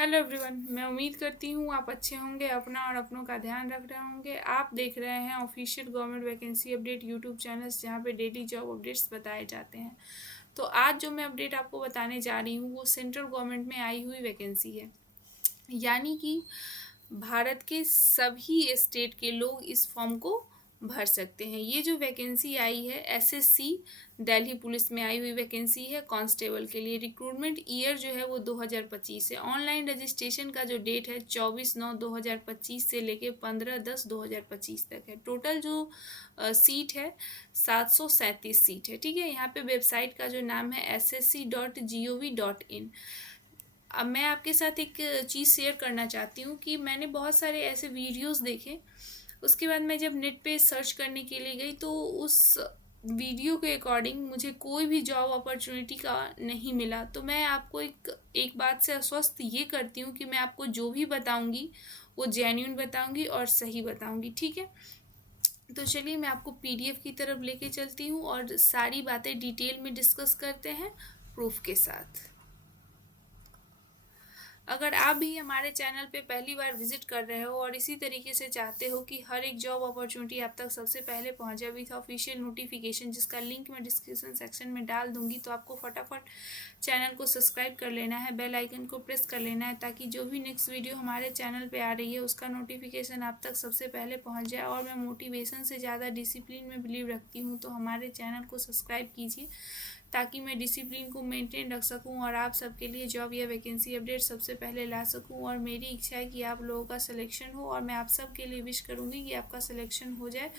Hello everyone, मैं उम्मीद करती हूँ आप अच्छे होंगे, अपना और अपनों का ध्यान रख रहे होंगे। आप देख रहे हैं official government vacancy update YouTube channels, जहाँ पे डेली जॉब अपडेट्स बताए जाते हैं। तो आज जो मैं अपडेट आपको बताने जा रही हूँ वो सेंट्रल गवर्नमेंट में आई हुई वैकेंसी है, यानी कि भारत के सभी स्टेट के लोग इस फॉर्म को भर सकते हैं। ये जो वैकेंसी आई है एसएससी दिल्ली पुलिस में आई हुई वैकेंसी है कांस्टेबल के लिए। रिक्रूटमेंट ईयर जो है वो 2025 है। ऑनलाइन रजिस्ट्रेशन का जो डेट है 24/9/2025 से लेके 15/10/2025 तक है। टोटल जो सीट है 737 सीट है। ठीक है, यहाँ पे वेबसाइट का जो नाम है ssc.gov.in। अब मैं आपके साथ एक चीज़ शेयर करना चाहती हूँ कि मैंने बहुत सारे ऐसे वीडियोस देखे, उसके बाद मैं जब नेट पे सर्च करने के लिए गई तो उस वीडियो के अकॉर्डिंग मुझे कोई भी जॉब अपॉर्चुनिटी का नहीं मिला। तो मैं आपको एक बात से आश्वस्त ये करती हूँ कि मैं आपको जो भी बताऊँगी वो जेन्युइन बताऊँगी और सही बताऊँगी। ठीक है, तो चलिए मैं आपको पीडीएफ की तरफ लेके चलती हूँ और सारी बातें डिटेल में डिस्कस करते हैं प्रूफ के साथ। अगर आप भी हमारे चैनल पे पहली बार विजिट कर रहे हो और इसी तरीके से चाहते हो कि हर एक जॉब अपॉर्चुनिटी आप तक सबसे पहले पहुंच जाए विथ ऑफिशियल नोटिफिकेशन, जिसका लिंक मैं डिस्क्रिप्शन सेक्शन में डाल दूंगी, तो आपको फटाफट चैनल को सब्सक्राइब कर लेना है, बेल आइकन को प्रेस कर लेना है, ताकि जो भी नेक्स्ट वीडियो हमारे चैनल पर आ रही है उसका नोटिफिकेशन आप तक सबसे पहले पहुँच जाए। और मैं मोटिवेशन से ज़्यादा डिसिप्लिन में बिलीव रखती हूँ, तो हमारे चैनल को सब्सक्राइब कीजिए ताकि मैं डिसिप्लिन को मेंटेन रख सकूं और आप सबके लिए जॉब या वैकेंसी अपडेट सबसे पहले ला सकूं। और मेरी इच्छा है कि आप लोगों का सिलेक्शन हो, और मैं आप सबके लिए विश करूंगी कि आपका सिलेक्शन हो जाए।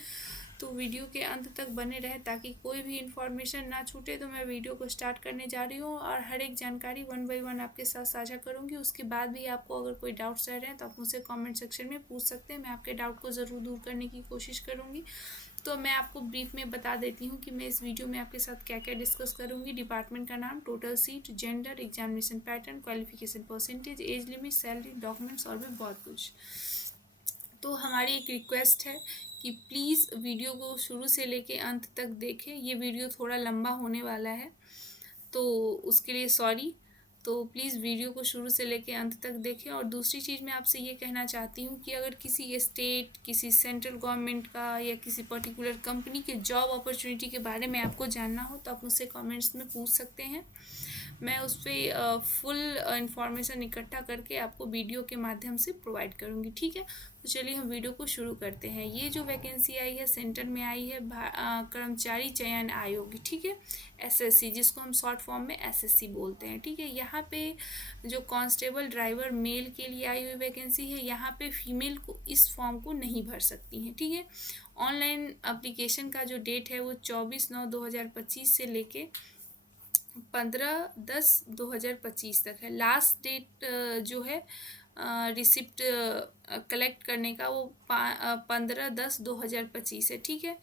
तो वीडियो के अंत तक बने रहे ताकि कोई भी इन्फॉर्मेशन ना छूटे। तो मैं वीडियो को स्टार्ट करने जा रही हूँ और हर एक जानकारी 1 बाय 1 आपके साथ साझा करूँगी। उसके बाद भी आपको अगर कोई डाउट्स रह रहे हैं तो आप मुझसे कमेंट सेक्शन में पूछ सकते हैं, मैं आपके डाउट को ज़रूर दूर करने की कोशिश करूँगी। तो मैं आपको ब्रीफ में बता देती हूँ कि मैं इस वीडियो में आपके साथ क्या क्या डिस्कस करूँगी। डिपार्टमेंट का नाम, total seat, gender, examination pattern, qualification percentage, age limit, salary, documents और भी बहुत कुछ। तो हमारी एक रिक्वेस्ट है कि प्लीज़ वीडियो को शुरू से लेके अंत तक देखें। ये वीडियो थोड़ा लंबा होने वाला है तो उसके लिए सॉरी। तो प्लीज़ वीडियो को शुरू से लेकर अंत तक देखें। और दूसरी चीज़ मैं आपसे ये कहना चाहती हूँ कि अगर किसी स्टेट, किसी सेंट्रल गवर्नमेंट का या किसी पर्टिकुलर कंपनी के जॉब अपॉर्चुनिटी के बारे में आपको जानना हो तो आप मुझसे कमेंट्स में पूछ सकते हैं। मैं उस पर फुल इंफॉर्मेशन इकट्ठा करके आपको वीडियो के माध्यम से प्रोवाइड करूँगी। ठीक है, तो चलिए हम वीडियो को शुरू करते हैं। ये जो वैकेंसी आई है सेंटर में आई है कर्मचारी चयन आयोग। ठीक है, एसएससी, जिसको हम शॉर्ट फॉर्म में एसएससी बोलते हैं। ठीक है, यहाँ पे जो कांस्टेबल ड्राइवर मेल के लिए आई हुई वैकेंसी है, यहाँ पे फीमेल को इस फॉर्म को नहीं भर सकती हैं। ठीक है, ऑनलाइन एप्लीकेशन का जो डेट है वो 24/9/2025 से लेके 15/10/2025 तक है। लास्ट डेट जो है रिसिप्ट कलेक्ट करने का वो 15/10/2025 है। ठीक है,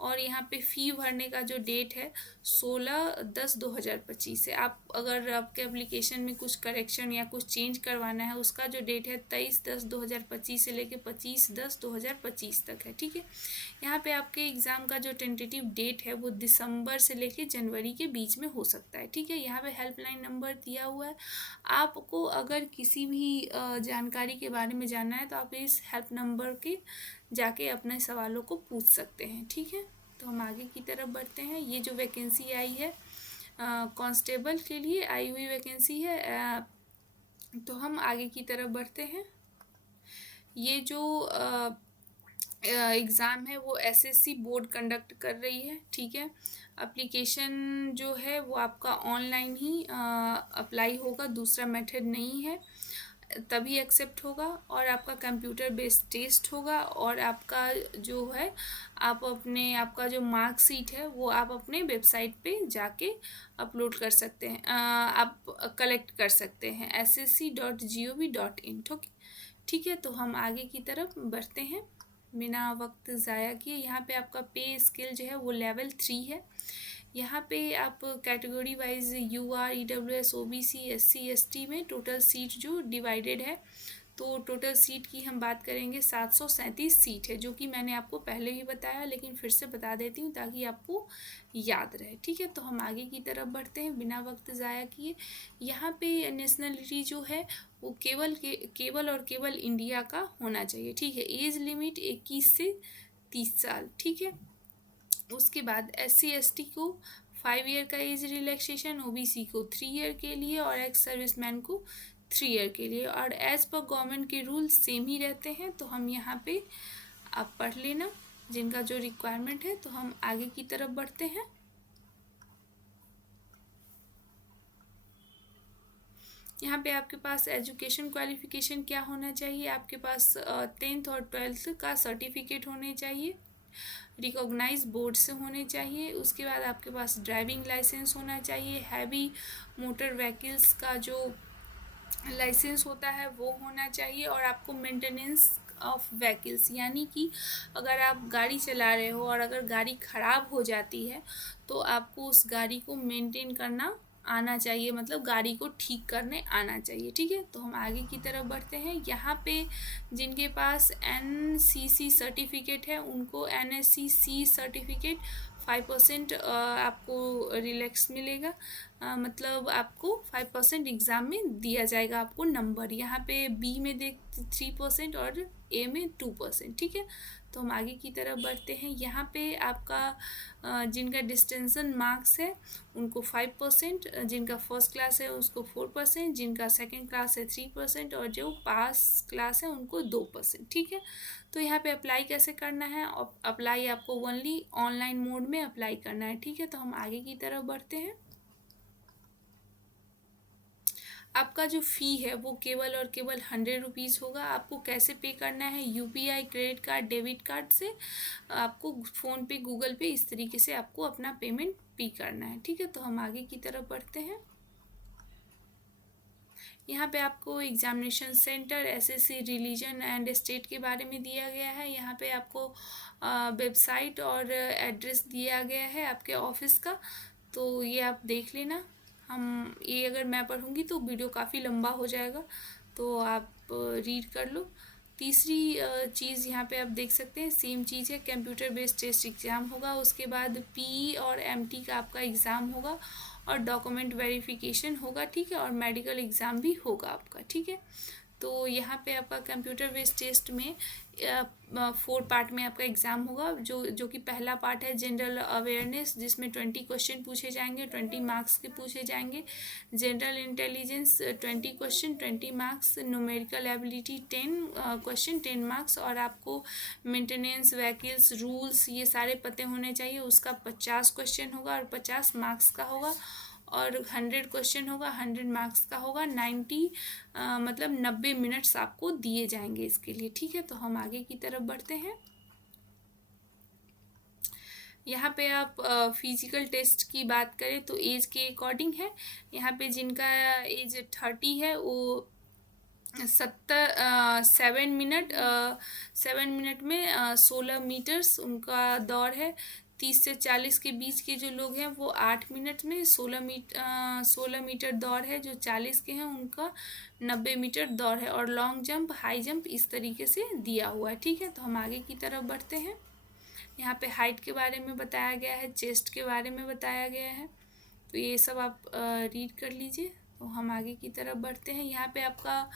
और यहाँ पे फ़ी भरने का जो डेट है 16/10/2025 है। आप अगर आपके एप्लीकेशन में कुछ करेक्शन या कुछ चेंज करवाना है उसका जो डेट है 23/10/2025 से लेके 25/10/2025 तक है। ठीक है, यहाँ पे आपके एग्ज़ाम का जो टेंटेटिव डेट है वो दिसंबर से लेके जनवरी के बीच में हो सकता है। ठीक है, यहाँ पे हेल्पलाइन नंबर दिया हुआ है। आपको अगर किसी भी जानकारी के बारे में जानना है तो आप इस हेल्प नंबर के जाके अपने सवालों को पूछ सकते हैं। ठीक है, तो हम आगे की तरफ बढ़ते हैं। ये जो वैकेंसी आई है कांस्टेबल के लिए आई हुई वैकेंसी है। तो हम आगे की तरफ बढ़ते हैं। ये जो एग्ज़ाम है वो एसएससी बोर्ड कंडक्ट कर रही है। ठीक है, एप्लीकेशन जो है वो आपका ऑनलाइन ही अप्लाई होगा, दूसरा मेथड नहीं है, तभी एक्सेप्ट होगा। और आपका कंप्यूटर बेस्ड टेस्ट होगा और आपका जो है आपका जो मार्कशीट है वो आप अपने वेबसाइट पे जाके अपलोड कर सकते हैं, आप कलेक्ट कर सकते हैं ssc.gov.in। ठीक है, तो हम आगे की तरफ बढ़ते हैं बिना वक्त ज़ाया किए। यहाँ पे आपका पे स्केल जो है वो लेवल 3 है। यहाँ पे आप category wise UR, EWS, OBC, SC, ST में टोटल सीट जो डिवाइडेड है। तो टोटल सीट की हम बात करेंगे 737 सीट है, जो कि मैंने आपको पहले ही बताया, लेकिन फिर से बता देती हूँ ताकि आपको याद रहे। ठीक है, तो हम आगे की तरफ बढ़ते हैं बिना वक्त ज़ाया किए। यहाँ पे नेशनलिटी जो है वो केवल और केवल इंडिया का होना चाहिए। ठीक है, एज लिमिट 21 से 30 साल। ठीक है, उसके बाद SC/ST को 5 ईयर का एज रिलैक्सेशन, OBC को 3 ईयर के लिए और एक्स सर्विसमैन को 3 ईयर के लिए। और एज पर गवर्नमेंट के रूल सेम ही रहते हैं, तो हम यहाँ पे आप पढ़ लेना जिनका जो रिक्वायरमेंट है। तो हम आगे की तरफ बढ़ते हैं। यहाँ पे आपके पास एजुकेशन क्वालिफिकेशन क्या होना चाहिए, आपके पास 10th और 12th का सर्टिफिकेट होने चाहिए, रिकॉग्नाइज बोर्ड से होने चाहिए। उसके बाद आपके पास ड्राइविंग लाइसेंस होना चाहिए, हैवी मोटर व्हीकल्स का जो लाइसेंस होता है वो होना चाहिए, और आपको मेंटेनेंस ऑफ व्हीकल्स, यानी कि अगर आप गाड़ी चला रहे हो और अगर गाड़ी ख़राब हो जाती है तो आपको उस गाड़ी को मेंटेन करना आना चाहिए, मतलब गाड़ी को ठीक करने आना चाहिए। ठीक है, तो हम आगे की तरफ बढ़ते हैं। यहाँ पे जिनके पास NCC सर्टिफिकेट है उनको NSC सर्टिफिकेट 5% आपको रिलैक्स मिलेगा, मतलब आपको 5% एग्ज़ाम में दिया जाएगा आपको नंबर। यहाँ पे B में 3% और A में 2%। ठीक है, तो हम आगे की तरफ बढ़ते हैं। यहाँ पे आपका जिनका डिस्टेंशन मार्क्स है उनको 5%, जिनका फर्स्ट क्लास है उसको 4%, जिनका सेकंड क्लास है 3% और जो पास क्लास है उनको 2%। ठीक है, तो यहाँ पे अप्लाई कैसे करना है, अप्लाई आपको ओनली ऑनलाइन मोड में अप्लाई करना है। ठीक है, तो हम आगे की तरफ बढ़ते हैं। आपका जो फ़ी है वो केवल और केवल 100 रुपीज़ होगा। आपको कैसे पे करना है, UPI, credit card, debit card से आपको फ़ोन पे, गूगल पे, इस तरीके से आपको अपना पेमेंट पे करना है। ठीक है, तो हम आगे की तरफ बढ़ते हैं। यहाँ पे आपको examination centre, SSC, religion and state के बारे में दिया गया है। यहाँ पे आपको वेबसाइट और एड्रेस दिया गया है आपके ऑफिस का, तो ये आप देख लेना। हम ये अगर मैं पढ़ूँगी तो वीडियो काफ़ी लंबा हो जाएगा, तो आप रीड कर लो। तीसरी चीज़ यहाँ पे आप देख सकते हैं, सेम चीज़ है, कंप्यूटर बेस्ड टेस्ट एग्ज़ाम होगा। उसके बाद PE और MT का आपका एग्ज़ाम होगा और डॉक्यूमेंट वेरिफिकेशन होगा। ठीक है, और मेडिकल एग्ज़ाम भी होगा आपका। ठीक है, तो यहाँ पे आपका कंप्यूटर बेस्ड टेस्ट में 4 पार्ट में आपका एग्ज़ाम होगा, जो कि पहला पार्ट है जनरल अवेयरनेस, जिसमें 20 क्वेश्चन पूछे जाएंगे, 20 मार्क्स के पूछे जाएंगे। General intelligence 20 question, 20 marks. Numerical ability 10 question, 10 marks. और आपको मेंटेनेंस, व्हीकल्स, रूल्स, ये सारे पते होने चाहिए, उसका 50 क्वेश्चन होगा और 50 मार्क्स का होगा। और 100 क्वेश्चन होगा, 100 मार्क्स का होगा। 90 मिनट्स आपको दिए जाएंगे इसके लिए। ठीक है, तो हम आगे की तरफ बढ़ते हैं। यहाँ पे आप फिजिकल टेस्ट की बात करें तो एज के अकॉर्डिंग है। यहाँ पे जिनका एज 30 है वो 7 मिनट में 16 मीटर्स उनका दौड़ है। 30 से 40 के बीच के जो लोग हैं वो 8 मिनट में 16 मीटर दौड़ है। जो 40 के हैं उनका 90 मीटर दौड़ है। और लॉन्ग जंप, हाई जंप इस तरीके से दिया हुआ है। ठीक है, तो हम आगे की तरफ बढ़ते हैं। यहाँ पे हाइट के बारे में बताया गया है, चेस्ट के बारे में बताया गया है, तो ये सब आप रीड कर लीजिए। तो हम आगे की तरफ बढ़ते हैं। यहाँ पे आपका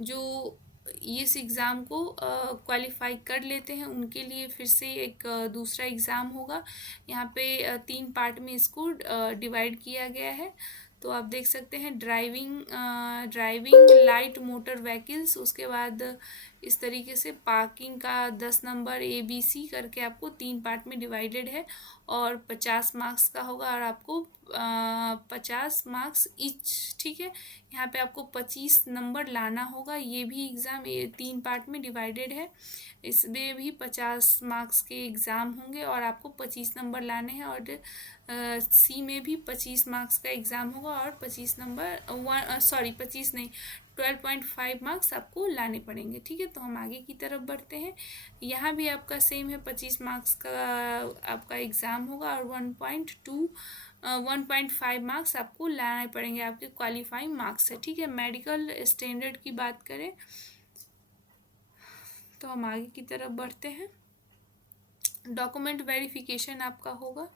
जो इस एग्ज़ाम को क्वालिफाई कर लेते हैं उनके लिए फिर से एक दूसरा एग्ज़ाम होगा। यहाँ पे 3 पार्ट में इसको डिवाइड किया गया है। तो आप देख सकते हैं ड्राइविंग लाइट मोटर व्हीकल्स, उसके बाद इस तरीके से पार्किंग का 10 नंबर ABC करके आपको 3 पार्ट में डिवाइडेड है और 50 मार्क्स का होगा और आपको 50 मार्क्स ईच। ठीक है, यहाँ पे आपको 25 नंबर लाना होगा। ये भी एग्ज़ाम 3 पार्ट में डिवाइडेड है, इसमें भी 50 मार्क्स के एग्ज़ाम होंगे और आपको 25 नंबर लाने हैं। और C में भी 25 मार्क्स का एग्ज़ाम होगा और 25 नहीं 12.5 मार्क्स आपको लाने पड़ेंगे। ठीक है, तो हम आगे की तरफ बढ़ते हैं। यहाँ भी आपका सेम है, 25 मार्क्स का आपका एग्ज़ाम होगा और 1.5 मार्क्स आपको लाने पड़ेंगे, आपके क्वालिफाइंग मार्क्स है। ठीक है, मेडिकल स्टैंडर्ड की बात करें तो हम आगे की तरफ बढ़ते हैं। डॉक्यूमेंट वेरिफिकेशन आपका होगा।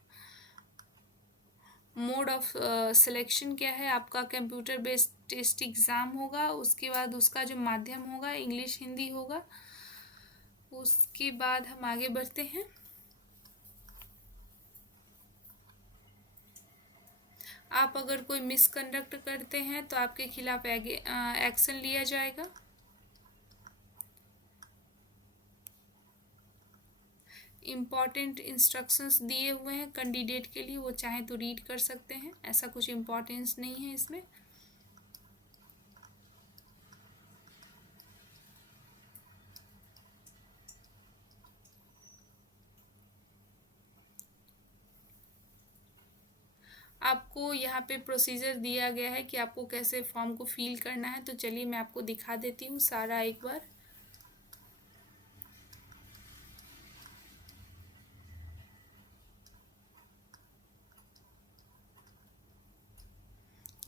मोड ऑफ सिलेक्शन क्या है आपका, कंप्यूटर बेस्ड टेस्ट एग्ज़ाम होगा। उसके बाद उसका जो माध्यम होगा इंग्लिश हिंदी होगा। उसके बाद हम आगे बढ़ते हैं। आप अगर कोई मिसकंडक्ट करते हैं तो आपके खिलाफ एक्शन लिया जाएगा। इम्पॉर्टेंट इंस्ट्रक्शंस दिए हुए हैं कैंडिडेट के लिए, वो चाहें तो रीड कर सकते हैं, ऐसा कुछ इम्पोर्टेंस नहीं है इसमें। आपको यहाँ पे प्रोसीजर दिया गया है कि आपको कैसे फॉर्म को फिल करना है, तो चलिए मैं आपको दिखा देती हूँ सारा एक बार।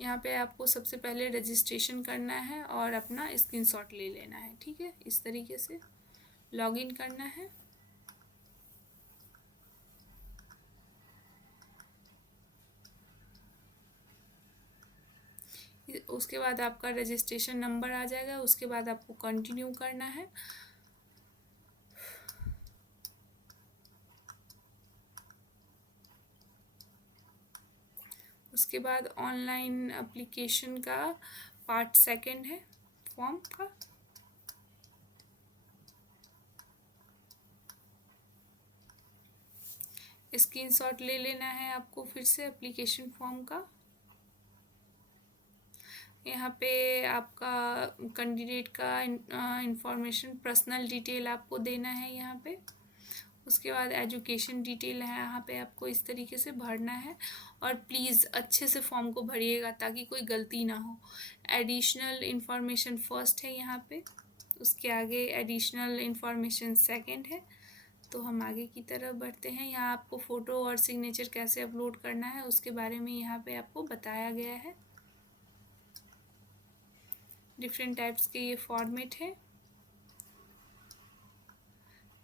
यहाँ पे आपको सबसे पहले रजिस्ट्रेशन करना है और अपना स्क्रीनशॉट ले लेना है, ठीक है। इस तरीके से लॉगिन करना है। उसके बाद आपका रजिस्ट्रेशन नंबर आ जाएगा। उसके बाद आपको कंटिन्यू करना है। उसके बाद ऑनलाइन एप्लीकेशन का पार्ट 2 है फॉर्म का। स्क्रीनशॉट ले लेना है आपको फिर से एप्लीकेशन फॉर्म का। यहाँ पे आपका कैंडिडेट का इंफॉर्मेशन पर्सनल डिटेल आपको देना है यहाँ पे। उसके बाद एजुकेशन डिटेल है यहाँ पे आपको इस तरीके से भरना है। और प्लीज़ अच्छे से फॉर्म को भरिएगा ताकि कोई गलती ना हो। एडिशनल इंफॉर्मेशन फर्स्ट है यहाँ पे, उसके आगे एडिशनल इंफॉर्मेशन सेकंड है। तो हम आगे की तरफ बढ़ते हैं। यहाँ आपको फ़ोटो और सिग्नेचर कैसे अपलोड करना है उसके बारे में यहाँ पे आपको बताया गया है। डिफरेंट टाइप्स के ये फॉर्मेट है।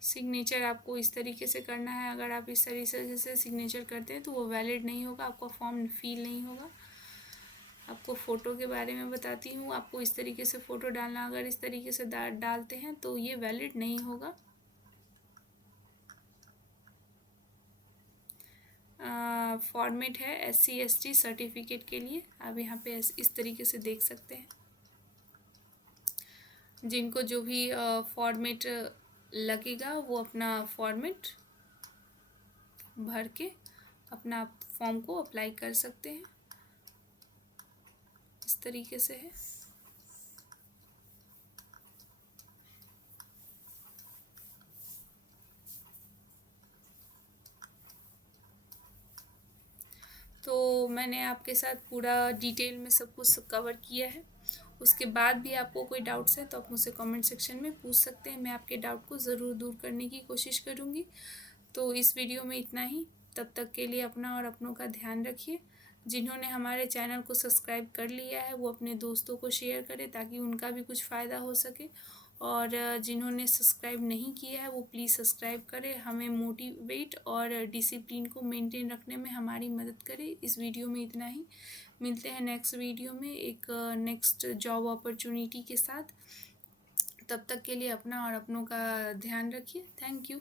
सिग्नेचर आपको इस तरीके से करना है। अगर आप इस तरीके से सिग्नेचर करते हैं तो वो वैलिड नहीं होगा, आपका फॉर्म फिल नहीं होगा। आपको फ़ोटो के बारे में बताती हूँ। आपको इस तरीके से फ़ोटो डालना, अगर इस तरीके से डालते हैं तो ये वैलिड नहीं होगा। फॉर्मेट है SC/ST सर्टिफिकेट के लिए। आप यहाँ पे इस तरीके से देख सकते हैं। जिनको जो भी फॉर्मेट लगेगा वो अपना फॉर्मेट भर के अपना फॉर्म को अप्लाई कर सकते हैं। इस तरीके से है। तो मैंने आपके साथ पूरा डिटेल में सब कुछ कवर किया है। उसके बाद भी आपको कोई डाउट्स है तो आप मुझसे कमेंट सेक्शन में पूछ सकते हैं। मैं आपके डाउट को ज़रूर दूर करने की कोशिश करूँगी। तो इस वीडियो में इतना ही। तब तक के लिए अपना और अपनों का ध्यान रखिए। जिन्होंने हमारे चैनल को सब्सक्राइब कर लिया है वो अपने दोस्तों को शेयर करें ताकि उनका भी कुछ फ़ायदा हो सके। और जिन्होंने सब्सक्राइब नहीं किया है वो प्लीज़ सब्सक्राइब करें। हमें मोटिवेट और डिसिप्लिन को मेंटेन रखने में हमारी मदद करें। इस वीडियो में इतना ही। मिलते हैं नेक्स्ट वीडियो में एक नेक्स्ट जॉब अपॉर्चुनिटी के साथ। तब तक के लिए अपना और अपनों का ध्यान रखिए। Thank you.